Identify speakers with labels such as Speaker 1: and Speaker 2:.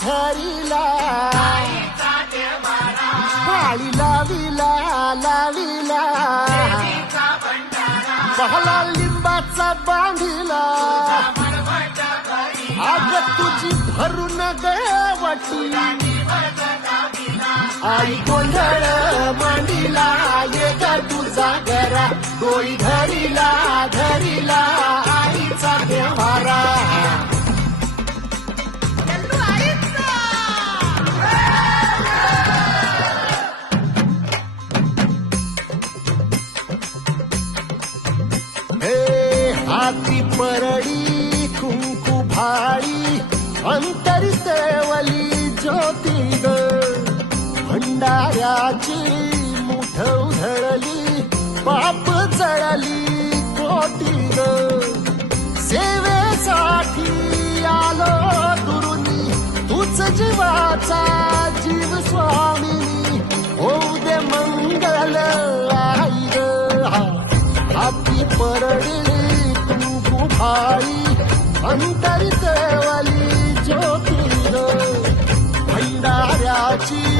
Speaker 1: धरिला. पाळी लाविला लाविला. पहला लिंबाचा बांधिला. आग तुझी भरून देवटी. आई गोंधळ मांडीला ये तुझा घरा डोळी धरिला धरिला. हाती परडी कुंकू भाळी अंतरितेवली ज्योती ग. भंडाऱ्याची मुठ उधळली पाप जळली कोटी ग. सेवेसाठी आलो गुरुनी तूच जीवाचा कुंकू भाळी अंतरी ज्योती भंडाऱ्याची